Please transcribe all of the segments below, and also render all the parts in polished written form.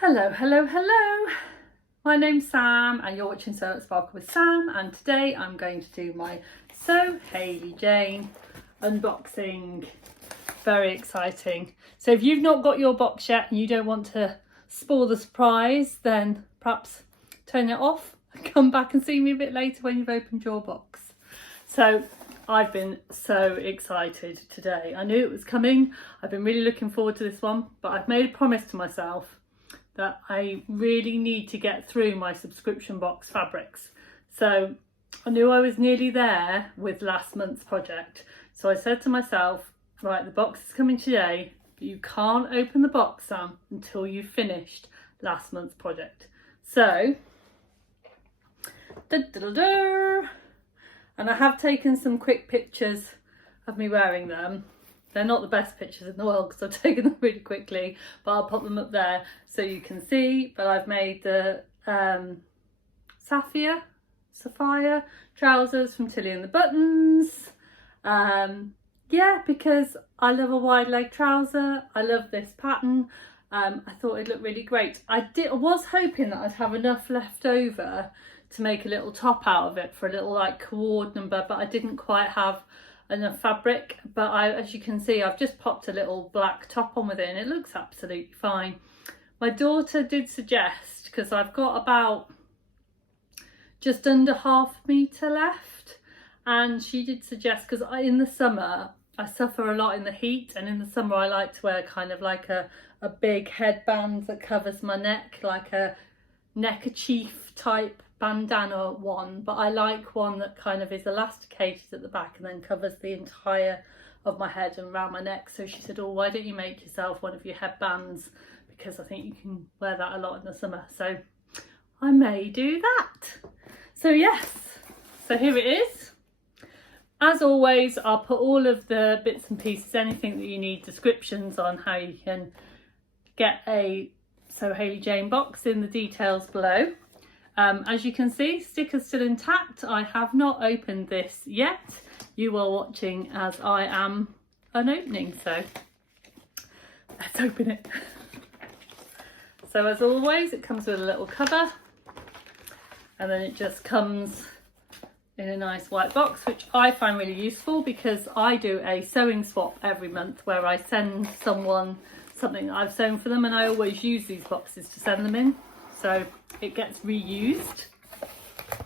Hello, hello, hello. My name's Sam and you're watching Sew Up Sparkle with Sam, and today I'm going to do my So Hayley Jane unboxing. Very exciting. So if you've not got your box yet and you don't want to spoil the surprise, then perhaps turn it off and come back and see me a bit later when you've opened your box. So I've been so excited today. I knew it was coming. I've been really looking forward to this one, but I've made a promise to myself that I really need to get through my subscription box fabrics. So I knew I was nearly there with last month's project. So I said to myself, right, the box is coming today, but you can't open the box, Sam, until you've finished last month's project. So, and I have taken some quick pictures of me wearing them. They're not the best pictures in the world because I've taken them really quickly, but I'll pop them up there so you can see. But I've made the sapphire trousers from Tilly and the Buttons. Yeah, because I love a wide leg trouser. I love this pattern. I thought it'd look really great. I was hoping that I'd have enough left over to make a little top out of it for a little like cord number, but I didn't quite have enough fabric. But as you can see, I've just popped a little black top on with it and it looks absolutely fine. My daughter did suggest, because I've got about just under ½ metre left, and she did suggest, because in the summer I suffer a lot in the heat, and in the summer I like to wear kind of like a big headband that covers my neck, like a neckerchief type bandana one, but I like one that kind of is elasticated at the back and then covers the entire of my head and around my neck. So she said, oh, why don't you make yourself one of your headbands, because I think you can wear that a lot in the summer. So I may do that. So yes, so here it is. As always, I'll put all of the bits and pieces, anything that you need, descriptions on how you can get a So Hayley Jane box in the details below. As you can see, sticker's still intact. I have not opened this yet. You are watching as I am unopening, so let's open it. So as always, it comes with a little cover, and then it just comes in a nice white box, which I find really useful because I do a sewing swap every month where I send someone something that I've sewn for them, and I always use these boxes to send them in. So it gets reused,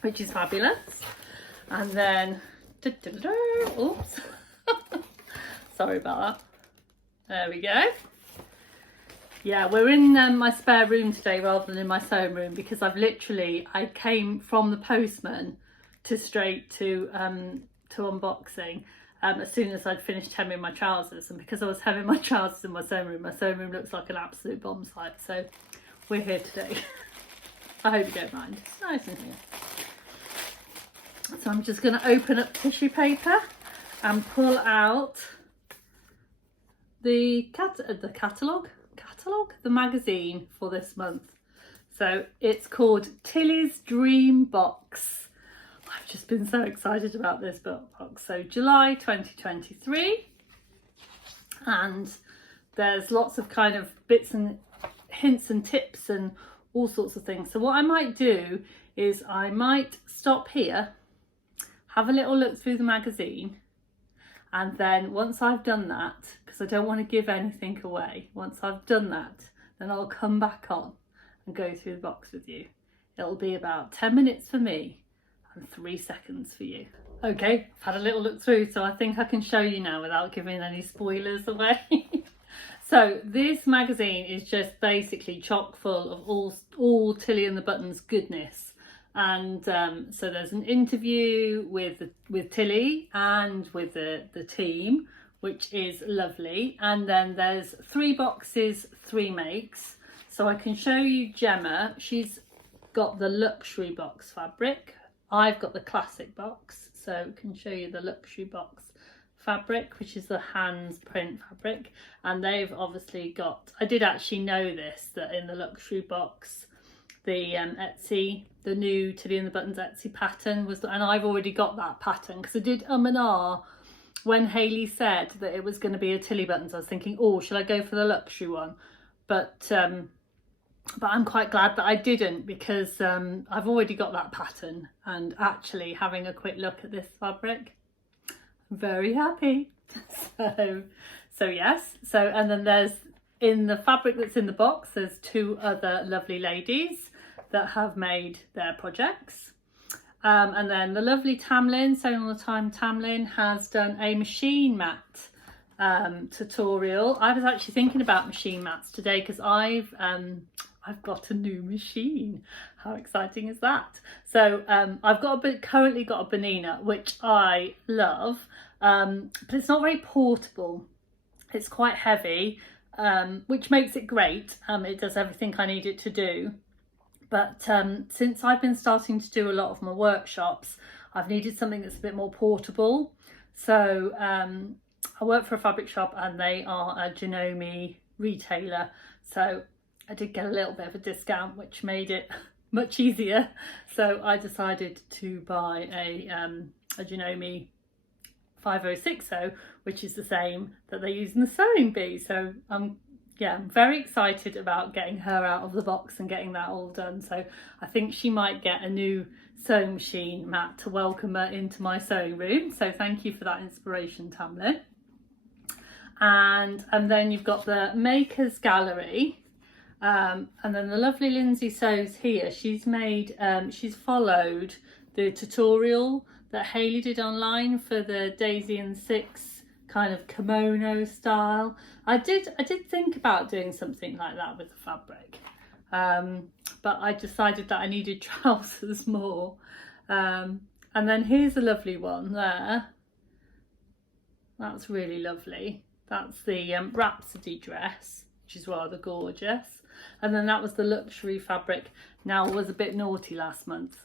which is fabulous. And then, oops, sorry about that. There we go. Yeah, we're in my spare room today rather than in my sewing room, because I came from the postman straight to unboxing as soon as I'd finished hemming my trousers. And because I was hemming my trousers in my sewing room looks like an absolute bomb site. So we're here today. I hope you don't mind. It's nice in here. So I'm just going to open up tissue paper and pull out the magazine for this month. So it's called Tilly's Dream Box. I've just been so excited about this box. So July 2023, and there's lots of kind of bits and hints and tips and all sorts of things. So what I might do is I might stop here, have a little look through the magazine, and then once I've done that, because I don't want to give anything away, once I've done that, then I'll come back on and go through the box with you. It'll be about 10 minutes for me and 3 seconds for you. Okay, I've had a little look through, so I think I can show you now without giving any spoilers away. So this magazine is just basically chock full of all Tilly and the Buttons goodness. And so there's an interview with Tilly and with the team, which is lovely. And then there's 3 boxes, 3 makes. So I can show you Gemma. She's got the luxury box fabric. I've got the classic box, so I can show you the luxury box fabric, which is the hands print fabric. And they've obviously got, I did actually know this, that in the luxury box, the Etsy, the new Tilly and the Buttons Etsy pattern was, and I've already got that pattern because I did and ah when Hayley said that it was going to be a Tilly Buttons. I was thinking, oh, should I go for the luxury one? But but I'm quite glad that I didn't, because I've already got that pattern, and actually having a quick look at this fabric, I'm very happy. So yes, so, and then there's, in the fabric that's in the box, there's 2 other lovely ladies that have made their projects. And then the lovely Tamlin, Sewing All the Time Tamlin, has done a machine mat tutorial. I was actually thinking about machine mats today, because I've got a new machine. How exciting is that? So I've currently got a Bernina, which I love, but it's not very portable. It's quite heavy, which makes it great. It does everything I need it to do. But since I've been starting to do a lot of my workshops, I've needed something that's a bit more portable. So I work for a fabric shop, and they are a Janome retailer. So I did get a little bit of a discount, which made it much easier. So I decided to buy a Janome 5060, which is the same that they use in the Sewing Bee. So yeah, I'm very excited about getting her out of the box and getting that all done. So I think she might get a new sewing machine mat to welcome her into my sewing room. So thank you for that inspiration, Tamlin. And then you've got the Makers Gallery. And then the lovely Lindsay Sews here. She's made, she's followed the tutorial that Hayley did online for the Daisy and Six kind of kimono style. I did think about doing something like that with the fabric, but I decided that I needed trousers more. And then here's a lovely one there. That's really lovely. That's the Rhapsody dress, which is rather gorgeous. And then that was the luxury fabric. Now, I was a bit naughty last month,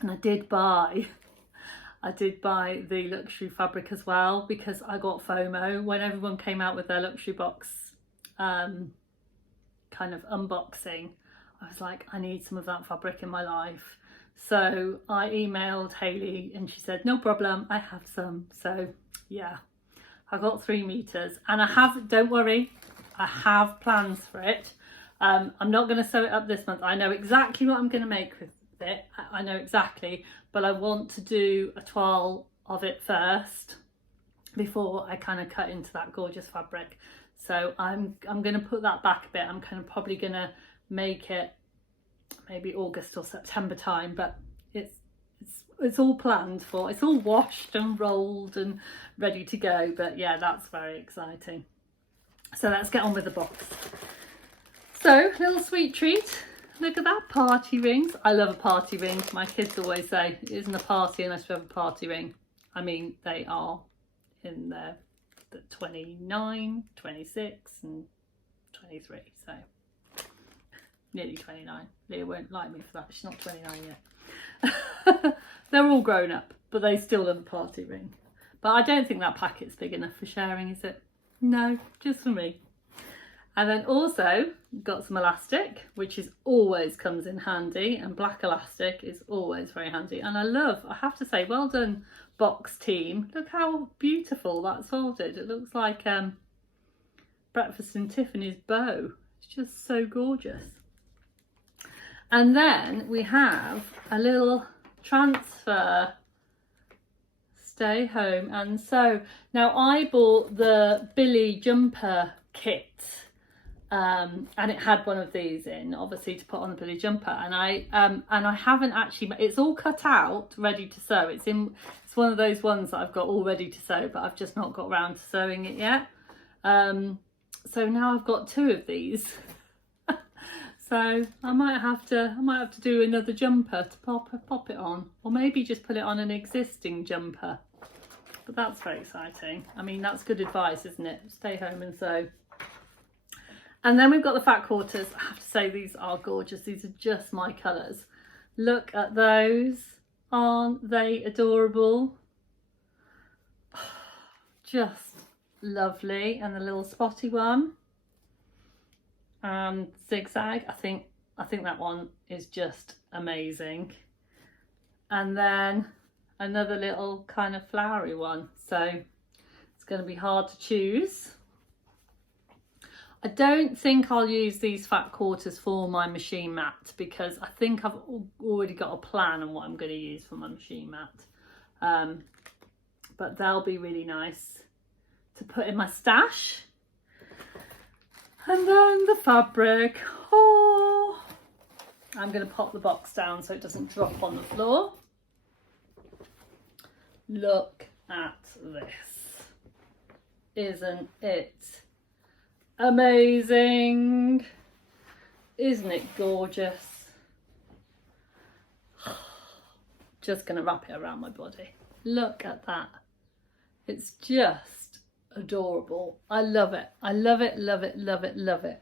and I did buy the luxury fabric as well, because I got FOMO when everyone came out with their luxury box kind of unboxing. I was like, I need some of that fabric in my life. So I emailed Hayley, and she said, no problem, I have some. So yeah, I got 3 meters, and I have, don't worry, I have plans for it. I'm not going to sew it up this month. I know exactly what I'm going to make with it. I know exactly, but I want to do a toile of it first before I kind of cut into that gorgeous fabric. So I'm going to put that back a bit. I'm kind of probably going to make it maybe August or September time, but it's all planned for. It's all washed and rolled and ready to go. But yeah, that's very exciting. So let's get on with the box. So, little sweet treat. Look at that, party rings. I love a party ring. My kids always say, it isn't a party unless you have a party ring. I mean, they are in the 29, 26 and 23. So, nearly 29. Leah won't like me for that. She's not 29 yet. They're all grown up, but they still love a party ring. But I don't think that packet's big enough for sharing, is it? No, just for me. And then also got some elastic, which is always comes in handy, and black elastic is always very handy. And I have to say, well done box team. Look how beautiful that's folded. It looks like Breakfast in Tiffany's bow. It's just so gorgeous. And then we have a little transfer, stay home and sew. Now I bought the Billy jumper kit. And it had one of these in, obviously, to put on the Billy jumper, and I haven't actually, it's all cut out ready to sew. It's one of those ones that I've got all ready to sew, but I've just not got around to sewing it yet. So now I've got 2 of these. So I might have to do another jumper to pop it on, or maybe just put it on an existing jumper. But that's very exciting. I mean, that's good advice, isn't it? Stay home and sew. And then we've got the fat quarters. I have to say, these are gorgeous. These are just my colours. Look at those. Aren't they adorable? Just lovely. And the little spotty one. And zigzag. I think that one is just amazing. And then another little kind of flowery one. So it's going to be hard to choose. I don't think I'll use these fat quarters for my machine mat because I think I've already got a plan on what I'm going to use for my machine mat. But they'll be really nice to put in my stash. And then the fabric. Oh, I'm going to pop the box down so it doesn't drop on the floor. Look at this. Isn't it amazing? Isn't it gorgeous? Just going to wrap it around my body. Look at that. It's just adorable. I love it. I love it, love it, love it, love it.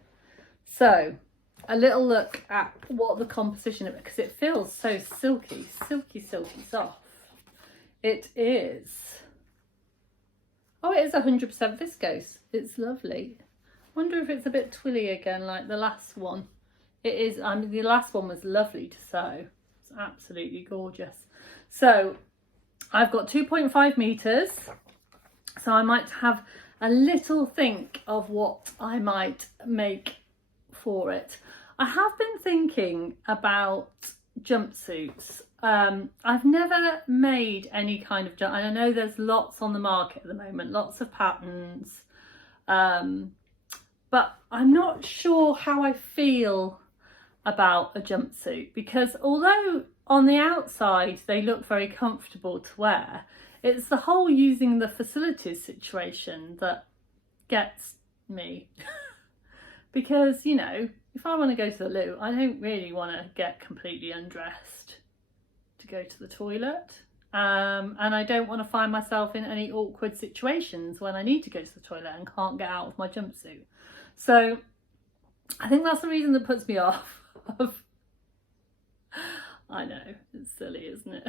So a little look at what the composition of it, because it feels so silky, silky, silky soft. It is. Oh, it is 100% viscose. It's lovely. Wonder if it's a bit twilly again like the last one. It is. I mean, the last one was lovely to sew. It's absolutely gorgeous. So I've got 2.5 meters. So I might have a little think of what I might make for it. I have been thinking about jumpsuits. I've never made any kind of jump, and I know there's lots on the market at the moment, lots of patterns, but I'm not sure how I feel about a jumpsuit, because although on the outside they look very comfortable to wear, it's the whole using the facilities situation that gets me. Because, you know, if I want to go to the loo, I don't really want to get completely undressed to go to the toilet. And I don't want to find myself in any awkward situations when I need to go to the toilet and can't get out of my jumpsuit. So I think that's the reason that puts me off. I know, it's silly, isn't it?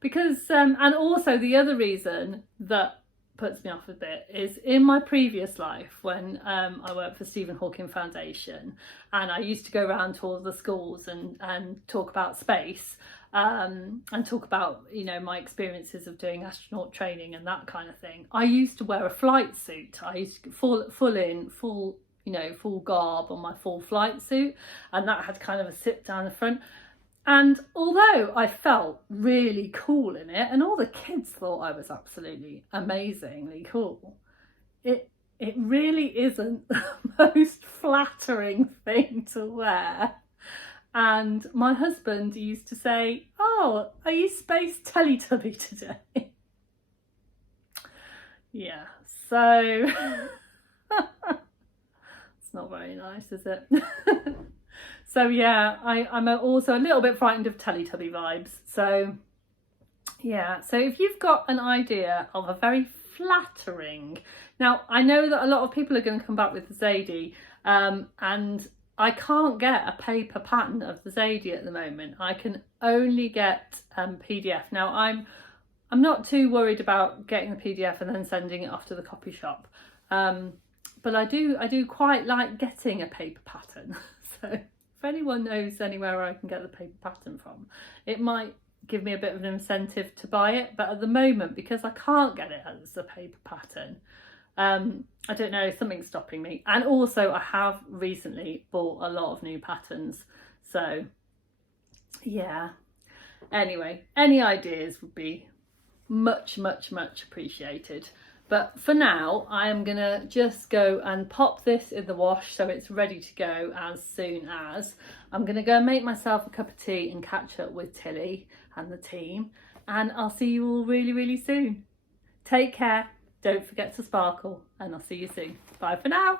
Because, and also the other reason that puts me off a bit is in my previous life when I worked for Stephen Hawking Foundation, and I used to go around to all the schools and talk about space, and talk about, you know, my experiences of doing astronaut training and that kind of thing. I used to wear a flight suit. I used to full garb on my full flight suit, and that had kind of a zip down the front. And although I felt really cool in it, and all the kids thought I was absolutely amazingly cool, it really isn't the most flattering thing to wear. And my husband used to say, "Oh, are you Space Teletubby today?" Yeah, so it's not very nice, is it? So yeah, I'm also a little bit frightened of Teletubby vibes. So yeah, so if you've got an idea of a very flattering, now I know that a lot of people are going to come back with the Zadie, and I can't get a paper pattern of the Zadie at the moment. I can only get PDF. Now I'm not too worried about getting the PDF and then sending it off to the copy shop, but I do quite like getting a paper pattern. So if anyone knows anywhere I can get the paper pattern from, it might give me a bit of an incentive to buy it. But at the moment, because I can't get it as a paper pattern, I don't know, something's stopping me. And also I have recently bought a lot of new patterns, so yeah. Anyway, any ideas would be much appreciated. But for now, I am gonna just go and pop this in the wash so it's ready to go as soon as. I'm gonna go and make myself a cup of tea and catch up with Tilly and the team, and I'll see you all really soon. Take care, don't forget to sparkle, and I'll see you soon. Bye for now.